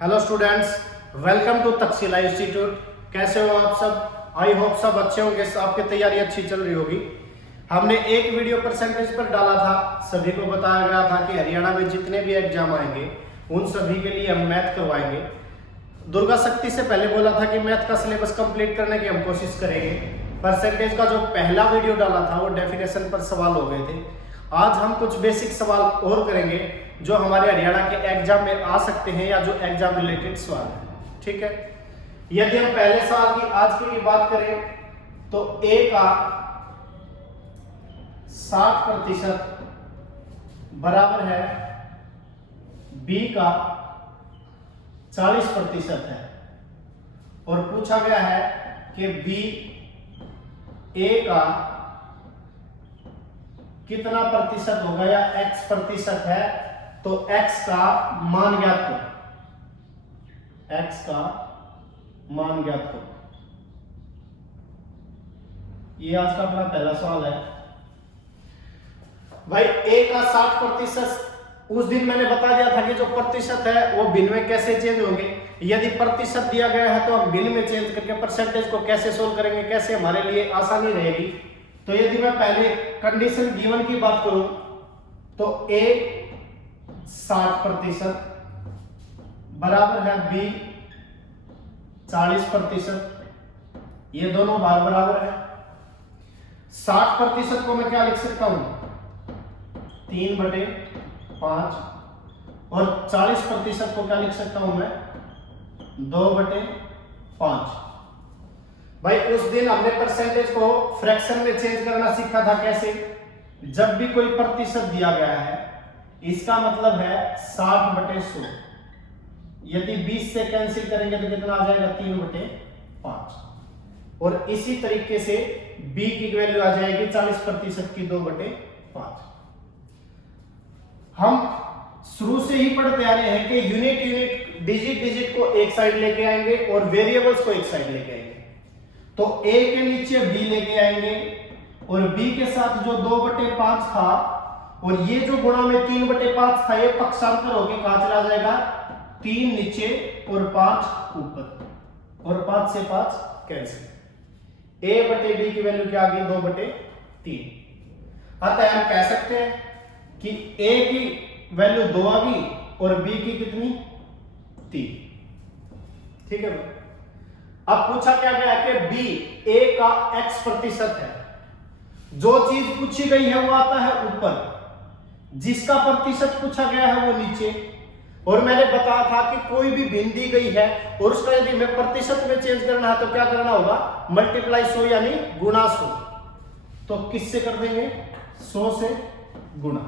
Hello students, welcome to Takshashila institute. कैसे हो आप सब? आई होप सब अच्छे होंगे, आपकी तैयारी अच्छी चल रही होगी। हमने एक वीडियो परसेंटेज पर डाला था, सभी को बताया गया था कि हरियाणा में जितने भी एग्जाम आएंगे उन सभी के लिए हम मैथ करवाएंगे। दुर्गा शक्ति से पहले बोला था कि मैथ का सिलेबस कंप्लीट करने की हम कोशिश करेंगे। परसेंटेज का जो पहला वीडियो डाला था वो डेफिनेशन पर सवाल हो गए थे। आज हम कुछ बेसिक सवाल और करेंगे जो हमारे हरियाणा के एग्जाम में आ सकते हैं या जो एग्जाम रिलेटेड सवाल है। ठीक है, यदि हम पहले सवाल की आज के लिए बात करें तो ए का 60% बराबर है बी का 40% है, और पूछा गया है कि बी ए का कितना प्रतिशत होगा या x प्रतिशत है, तो x का मान ज्ञात करो। x का मान ज्ञात करो, ये आज का अपना पहला सवाल है। भाई a का 60%, उस दिन मैंने बता दिया था कि जो प्रतिशत है वो भिन्न में कैसे चेंज होंगे। यदि प्रतिशत दिया गया है तो हम भिन्न में चेंज करके परसेंटेज को कैसे सोल्व करेंगे, कैसे हमारे लिए आसानी रहेगी। तो यदि मैं पहले कंडीशन गिवन की बात करूं तो a 60% बराबर है b 40%, ये दोनों भाग बराबर है। 60% को मैं क्या लिख सकता हूं, 3/5, और 40% को क्या लिख सकता हूं मैं, 2/5। भाई उस दिन हमने परसेंटेज को फ्रैक्शन में चेंज करना सीखा था। कैसे? जब भी कोई प्रतिशत दिया गया है इसका मतलब है 60/100। यदि 20 से कैंसिल करेंगे तो कितना आ जाएगा, 3/5। और इसी तरीके से b की वैल्यू आ जाएगी 40% की 2/5। हम शुरू से ही पढ़ते आ रहे हैं कि यूनिट डिजिट को एक साइड लेके आएंगे और वेरिएबल्स को एक साइड लेके आएंगे। तो a के नीचे b लेके आएंगे और b के साथ जो 2/5 था और ये जो गुणा में 3/5 था, ये पक्षांतर होके कहां चला जाएगा, 3 नीचे और 5 ऊपर, और 5 से 5 कैंसिल। a/b की वैल्यू क्या आ गई, 2/3। अतः हम कह सकते हैं कि a की वैल्यू 2 आ गई और b की कितनी, 3। ठीक है। अब पूछा क्या गया कि b a का x% है। जो चीज पूछी गई है वो आता है ऊपर, जिसका प्रतिशत पूछा गया है वो नीचे। और मैंने बताया था कि कोई भी भिन्न दी गई है और उसका यदि हमें प्रतिशत में चेंज करना है तो क्या करना होगा, मल्टीप्लाई 100 यानी गुणा 100। तो किससे कर देंगे, 100 से गुणा।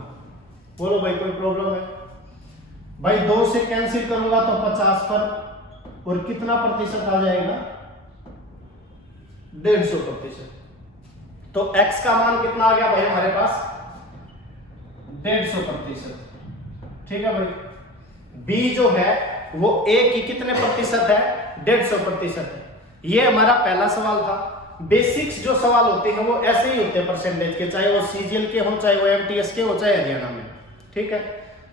बोलो भाई कोई प्रॉब्लम है? भाई 2 से कैंसिल करूंगा तो 50 पर, और कितना प्रतिशत आ जाएगा, 150%। तो x का मान कितना आ गया भाई हमारे पास, 150%। ठीक है भाई। b जो है वो a की कितने प्रतिशत है, 150% है। ये हमारा पहला सवाल था। बेसिक्स जो सवाल होते हैं वो ऐसे ही होते हैं परसेंटेज के, चाहे वो सीजीएल के हो, चाहे वो एमटीएस के हो, चाहे हरियाणा में। ठीक है,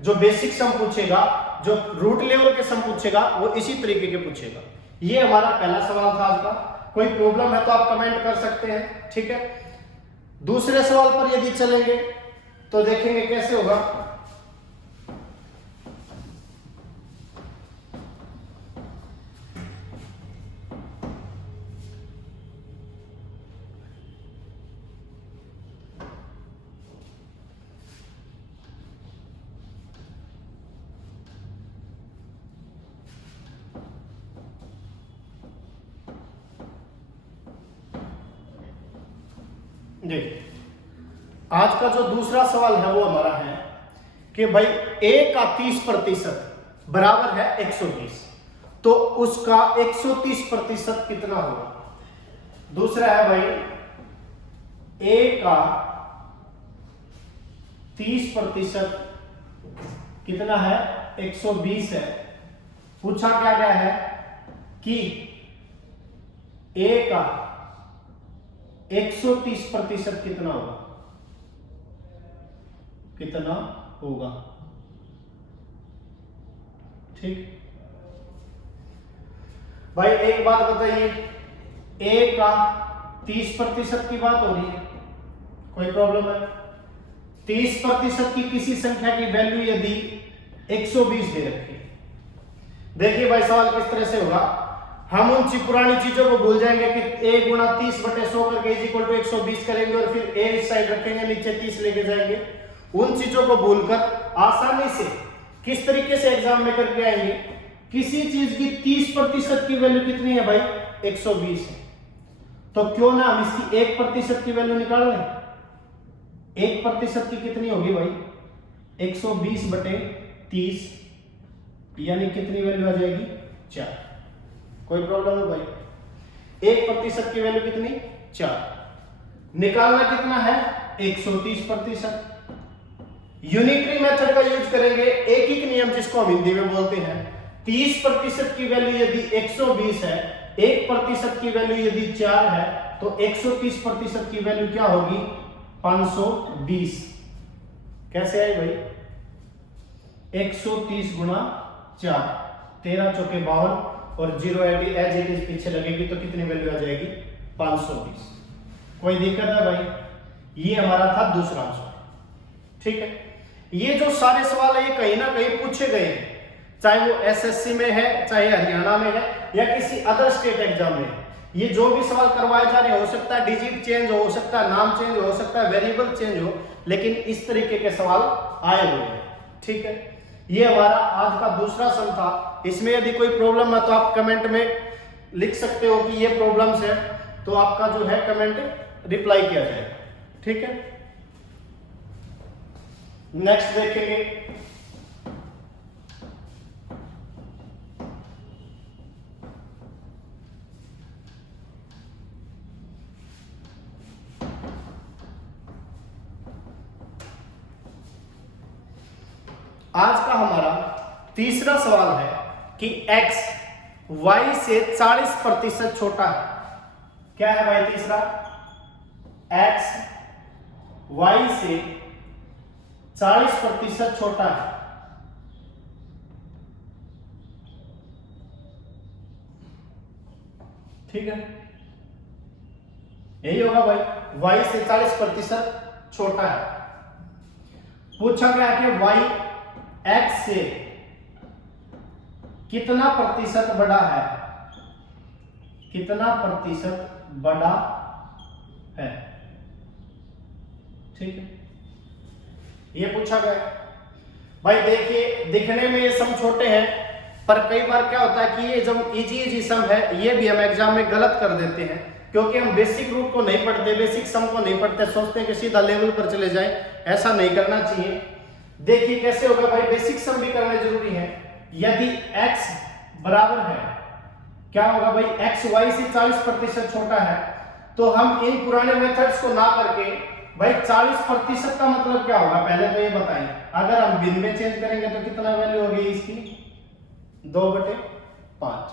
जो बेसिक सम पूछेगा, जो रूट लेवल के सम पूछेगा वो इसी तरीके के पूछेगा। ये हमारा पहला सवाल था आज का। कोई प्रॉब्लम है तो आप कमेंट कर सकते हैं। ठीक है, दूसरे सवाल पर यदि चलेंगे तो देखेंगे कैसे होगा। देखिए, आज का जो दूसरा सवाल है वो हमारा है कि भाई a का 30% बराबर है 130, तो उसका 130% कितना होगा। दूसरा है भाई a का 30% कितना है, 120 है। पूछा क्या गया है कि a का 130% कितना होगा, कितना होगा। ठीक, भाई एक बात बताइए, a का 30% की बात हो रही है, कोई प्रॉब्लम है? 30% की किसी संख्या की वैल्यू यदि 120 दे रखी है, देखिए भाई सवाल किस तरह से होगा। हम उन पुरानी चीजों को भूल जाएंगे कि a गुणा 30/100 करके इज इक्वल टू 120 करेंगे और फिर a इस साइड रखेंगे, नीचे 30 लेके जाएंगे। उन चीजों को भूलकर आसानी से किस तरीके से एग्जाम में करके आएंगे, किसी चीज की 30% की वैल्यू कितनी है भाई? 120 है, तो क्यों ना हम इसकी 1% की वैल्यू निकाल लें। 1% की कितनी होगी भाई? 120/30, यानी कितनी वैल्यू आ जाएगी? 4। कोई प्रॉब्लम है भाई? 1% की वैल्यू कितनी? 4। निकालना कितना है? 130%। यूनिटरी मेथड का यूज करेंगे, एक ही नियम जिसको हम हिंदी में बोलते हैं। 30% की वैल्यू यदि 120 है, 1% की वैल्यू यदि 4 है, तो 130% की वैल्यू क्या होगी? 520। कैसे आई भाई? 130 गुणा 4, 13 चौके 52 और 0 एज इट इज पीछे लगेगी तो कितनी वैल्यू आ जाएगी? 520। कोई दिक्कत है भाई? ये हमारा था दूसरा आंसर, ठीक है। ये जो सारे सवाल है ये कहीं ना कहीं पूछे गए हैं, चाहे वो एसएससी में है, चाहे हरियाणा में है, या किसी अदर स्टेट एग्जाम में है। ये जो भी सवाल करवाए जा रहे हैं, हो सकता है डिजिट चेंज हो सकता है नाम चेंज हो सकता है वेरिएबल चेंज हो, लेकिन इस तरीके के सवाल आए हुए हैं, ठीक है। ये हमारा आज का दूसरा सम था। इसमें यदि कोई प्रॉब्लम है तो आप कमेंट में लिख सकते हो कि ये प्रॉब्लम्स है, तो आपका जो है कमेंट रिप्लाई किया जाएगा, ठीक है। नेक्स्ट देखेंगे, आज का हमारा तीसरा सवाल है कि x y से 40% छोटा है। क्या है भाई तीसरा? x y से 40% छोटा है। ठीक है, यही होगा भाई, y से 40% छोटा है। पूछा गया कि y x से कितना प्रतिशत बड़ा है? कितना प्रतिशत बड़ा है? ठीक है, ये पूछा गया भाई। देखिए दिखने में ये सम छोटे हैं, पर कई बार क्या होता है कि ये जब इजी सम है ये भी हम एग्जाम में गलत कर देते हैं, क्योंकि हम बेसिक रूट को नहीं पढ़ते, बेसिक सम को नहीं पढ़ते, सोचते हैं कि सीधा लेवल पर चले जाएं। ऐसा नहीं करना चाहिए। देखिए कैसे होगा भाई, बेसिक सम भी करना जरूरी है। यदि x बराबर है, क्या होगा भाई, x y से 40% छोटा है, तो हम इन पुराने मेथड्स को ना करके भाई 40% का मतलब क्या होगा पहले तो ये बताएं। अगर हम भिन्न में चेंज करेंगे तो कितना वैल्यू होगी इसकी? 2/5।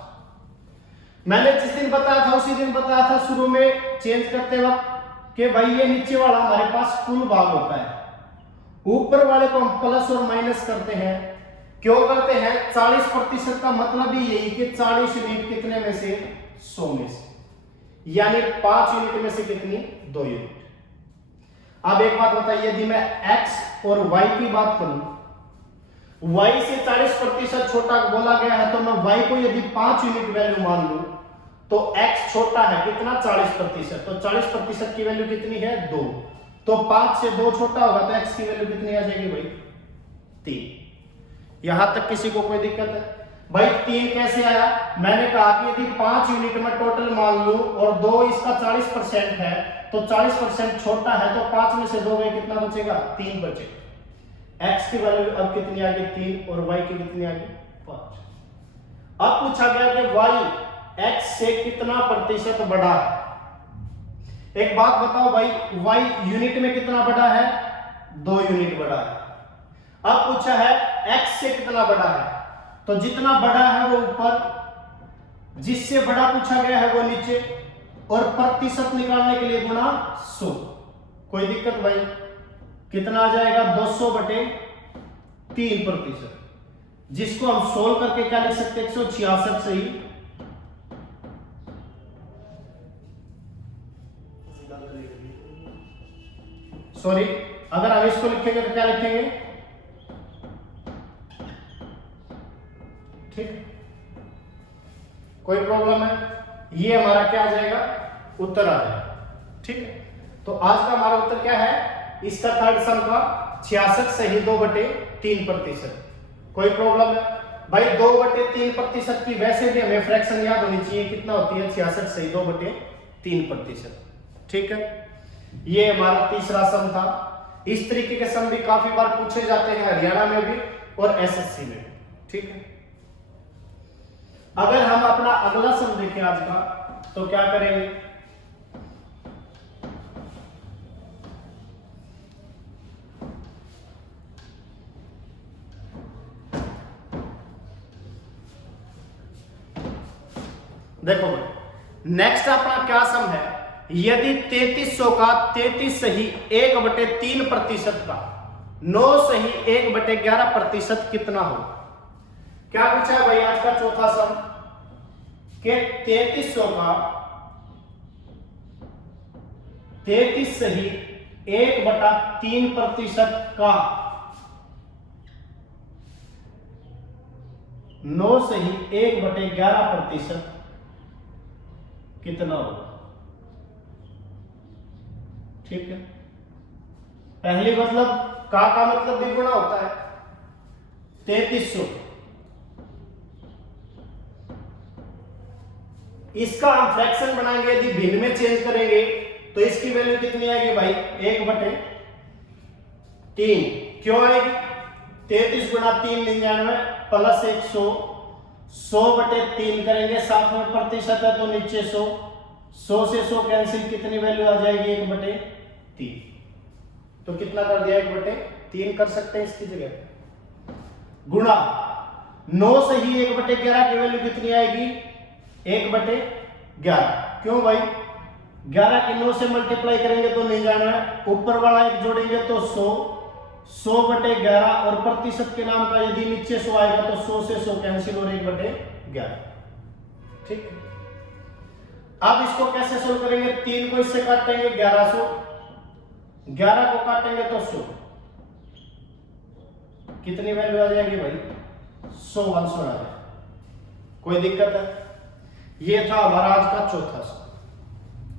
मैंने जिस दिन बताया था उसी दिन बताया था शुरू में चेंज करते वक्त कि भाई ये नीचे वाला हमारे पास कुल भाग होता है, ऊपर वाले को हम प्लस और माइनस करते हैं। क्यों करते हैं? 40% का मतलब ही यही कि 40 यूनिट कितने में से? 100 में से, यानी 5 यूनिट में से कितनी? 2 यूनिट। अब एक बात बताइए, यदि मैं x और y की बात करूं, y से 40% छोटा बोला गया है, तो मैं y को यदि 5 यूनिट वैल्यू मान लूं तो x छोटा है कितना? 40%। तो 40% की वैल्यू कितनी है? 2। तो 5 से 2 छोटा होगा तो x की वैल्यू कितनी आ जाएगी भाई? 3। यहां तक किसी को कोई दिक्कत है? भाई 3 कैसे आया? मैंने कहा कि यदि 5 यूनिट में टोटल मान लूं और 2 इसका 40% है, तो 40% छोटा है, तो 5 में से 2 गए, कितना बचेगा? 3 बचेगा। x की वैल्यू अब कितनी आ गई? 3। और y की कितनी आ गई? 5। अब पूछा गया कि y x से कितना प्रतिशत बड़ा है? एक बात बताओ भाई, y यूनिट में कितना बड़ा है? 2 यूनिट बड़ा है। अब पूछा है x से कितना बड़ा है, तो जितना बड़ा है वो ऊपर, जिससे बड़ा पूछा गया है वो नीचे, और प्रतिशत निकालने के लिए गुणा 100। कोई दिक्कत भाई? कितना आ जाएगा? 200/3%, जिसको हम सोल्व करके क्या लिख सकते हैं? 166 से ही सॉरी, अगर हम इसको लिखेंगे तो क्या लिखेंगे, ठीक, कोई प्रॉब्लम है, ये हमारा क्या आ जाएगा, उत्तर आ जाएगा। ठीक है, तो आज का हमारा उत्तर क्या है, इसका थर्ड सम का 66 सही 2/3%। कोई प्रॉब्लम है भाई, 2/3% की वैसे भी हमें फ्रैक्शन याद होनी चाहिए, कितना होती है, 66 सही 2/3%। ठीक है, ये हमारा तीसरा सम था। इस तरीके के सम भी काफी बार पूछे जाते हैं हरियाणा में भी और एसएससी में। ठीक है, अगर हम अपना अगला सम देखें आज का, तो क्या करेंगे, देखो भाई, नेक्स्ट अपना क्या सम है, यदि 3300 का 33 सही 1/3% का 9 सही 1/11% कितना हो। क्या पूछा है भाई आज का चौथा सम, के 3300 का 33 सही 1/3% का 9 सही 1/11% कितना होगा। ठीक है, पहली मतलब का मतलब भी गुणा होता है, 3300, इसका हम फ्रैक्शन बनाएंगे, यदि भिन्न में चेंज करेंगे तो इसकी वैल्यू कितनी आएगी भाई, 1/3। क्यों आएगी, 33 गुणा 3 99 प्लस 100, 100/3 करेंगे, साथ में प्रतिशत है तो नीचे 100, 100 से 100 कैंसिल, कितनी वैल्यू आ जाएगी, 1/3। तो कितना कर दिया, 1/3 कर सकते हैं इसकी जगह, गुणा 9 सही 1/11 की वैल्यू कितनी आएगी, 1/11। क्यों भाई, 11 की 9 से मल्टीप्लाई करेंगे तो नहीं जाना है, ऊपर वाला एक जोड़ेंगे तो 100, 100/11 और प्रतिशत के नाम का यदि नीचे 100 आएगा तो 100 से 100 कैंसिल और 1/11। ठीक, अब इसको कैसे सोल्व करेंगे, 3 को इससे काटेंगे 1100, 11 को काटेंगे तो 100, कितनी वैल्यू आ जाएगी भाई, 100 आ जाएगा। कोई दिक्कत है, ये था हमारा आज का चौथा सम।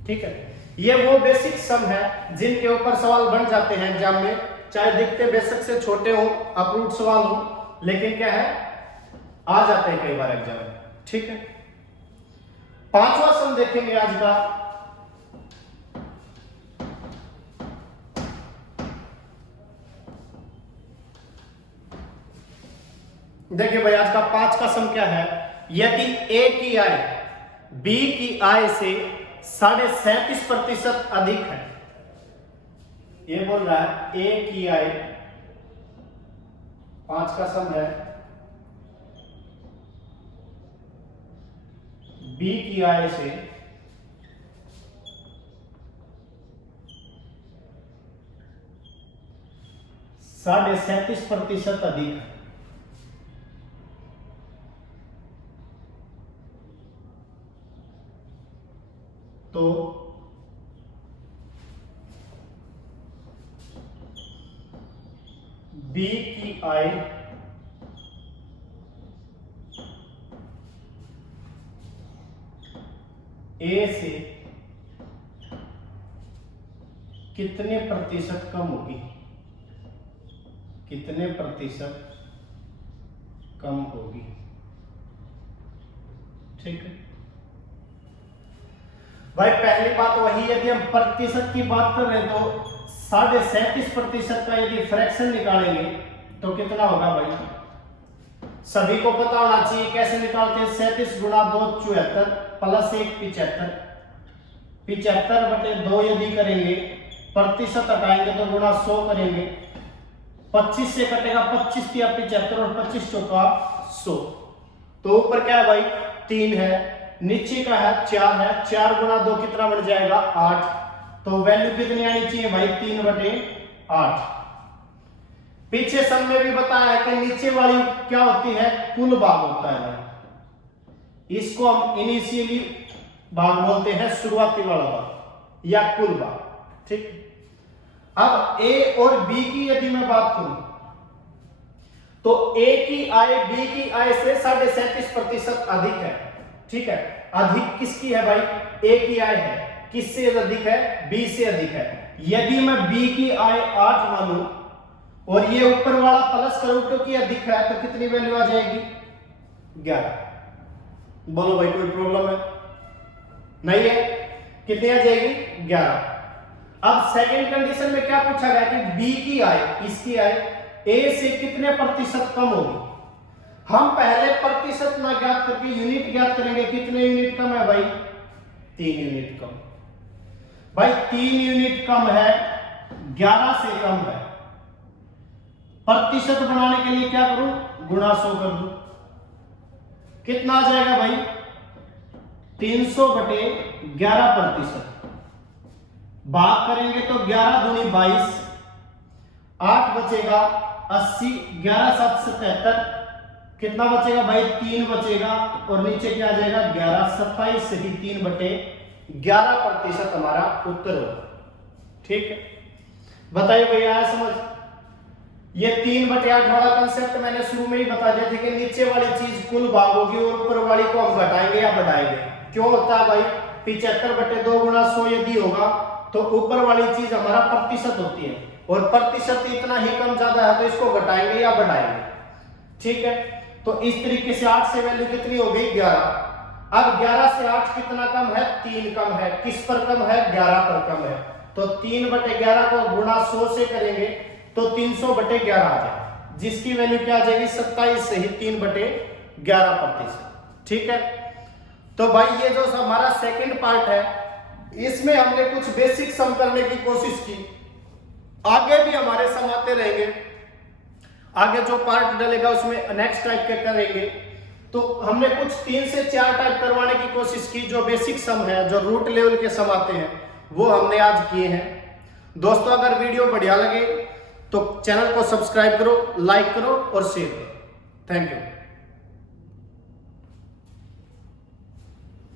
ठीक है, ये वो बेसिक सम है जिनके ऊपर सवाल बन जाते हैं एग्जाम में, चाहे दिखते बेशक से छोटे हो, अप्रूव्ड सवाल हो, लेकिन क्या है, आ जाते हैं कई बार एग्जाम में। ठीक है, पांचवा सम देखेंगे आज का, देखिए भाई आज का 5 का सम क्या है, यदि ए की आय बी की आय से 37.5% अधिक है, ये बोल रहा है ए की आय, 5 का सम है, बी की आय से 37.5% अधिक है, तो बी की आय ए से कितने प्रतिशत कम होगी, कितने प्रतिशत कम होगी। ठीक है भाई, पहली बात वही, यदि हम प्रतिशत की बात कर रहे हैं तो 37.5% का यदि फ्रैक्शन निकालेंगे तो कितना होगा भाई, सभी को पता होना चाहिए कैसे निकालते हैं, 37 गुणा 2 74 प्लस 1 75, 75/2 यदि करेंगे, प्रतिशत हटाएंगे तो गुणा 100 करेंगे, 25 से कटेगा 25 या 75 और 25 चौका 100, तो ऊपर क्या है भाई 3 है, नीचे का है 4 है, 4 गुणा 2 कितना बन जाएगा 8, तो वैल्यू कितनी आनी चाहिए भाई 3/8। पीछे सम में भी बताया है कि नीचे वाली क्या होती है, कुल भाग होता है भाई, इसको हम इनिशियली भाग बोलते हैं, शुरुआती वाला भाग या कुल भाग। ठीक, अब ए और बी की यदि मैं बात करूं तो ए की आय बी की आय से 37.5% अधिक है। ठीक है, अधिक किसकी है भाई? ए की आय है। किससे अधिक है? बी से अधिक है। यदि मैं बी की आय 8 मानूं और ये ऊपर वाला प्लस करूं क्योंकि अधिक है तो कितनी वैल्यू आ जाएगी? 11। बोलो भाई कोई प्रॉब्लम है? नहीं है। कितनी आ जाएगी? 11। अब सेकंड कंडीशन में क्या पूछा गया कि बी की आय, इसकी आय ए से कितने प्रतिशत कम होगी। हम पहले प्रतिशत ना ज्ञात करके यूनिट ज्ञात करेंगे। कितने यूनिट कम है भाई? 3 यूनिट कम। भाई 3 यूनिट कम है, 11 से कम है। प्रतिशत बनाने के लिए क्या करूं? गुणा 100 कर दूं। कितना आ जाएगा भाई? 300/11%। भाग करेंगे तो 11 दूनी 22, 8 बचेगा 80, 11 7 77। कितना बचेगा भाई? 3 बचेगा और नीचे क्या आ जाएगा? 11। 27 से ही 3/11% हमारा उत्तर होगा। ठीक है, बताइए भैया आया समझ? ये 3/8 वाला कंसेप्ट मैंने शुरू में ही बता दिया था कि नीचे वाली चीज कुल भाग होगी और ऊपर वाली को हम घटाएंगे या बढ़ाएंगे। क्यों होता है भाई? 75/2 गुणा 100 यदि होगा तो ऊपर वाली चीज हमारा प्रतिशत होती है और प्रतिशत इतना ही कम ज्यादा है तो इसको घटाएंगे या बढ़ाएंगे। ठीक है, तो इस तरीके से 8 से वैल्यू कितनी हो गई? 11। अब 11 से 8 कितना कम है? 3 कम है। किस पर कम है? 11 पर कम है। तो 3/11 को गुणा 100 से करेंगे तो 300/11 आ जाए, जिसकी वैल्यू क्या आ जाएगी? 27 से ही 3/11%। ठीक है, तो भाई ये जो हमारा सेकंड पार्ट है इसमें हमने कुछ बेसिक सम करने की कोशिश की। आगे भी हमारे सम आते रहेंगे। आगे जो पार्ट डलेगा उसमें नेक्स्ट टाइप के करेंगे। तो हमने कुछ 3 से 4 टाइप करवाने की कोशिश की। जो बेसिक सम है, जो रूट लेवल के सम आते हैं, वो हमने आज किए हैं। दोस्तों अगर वीडियो बढ़िया लगे तो चैनल को सब्सक्राइब करो, लाइक करो और शेयर करो। Thank you.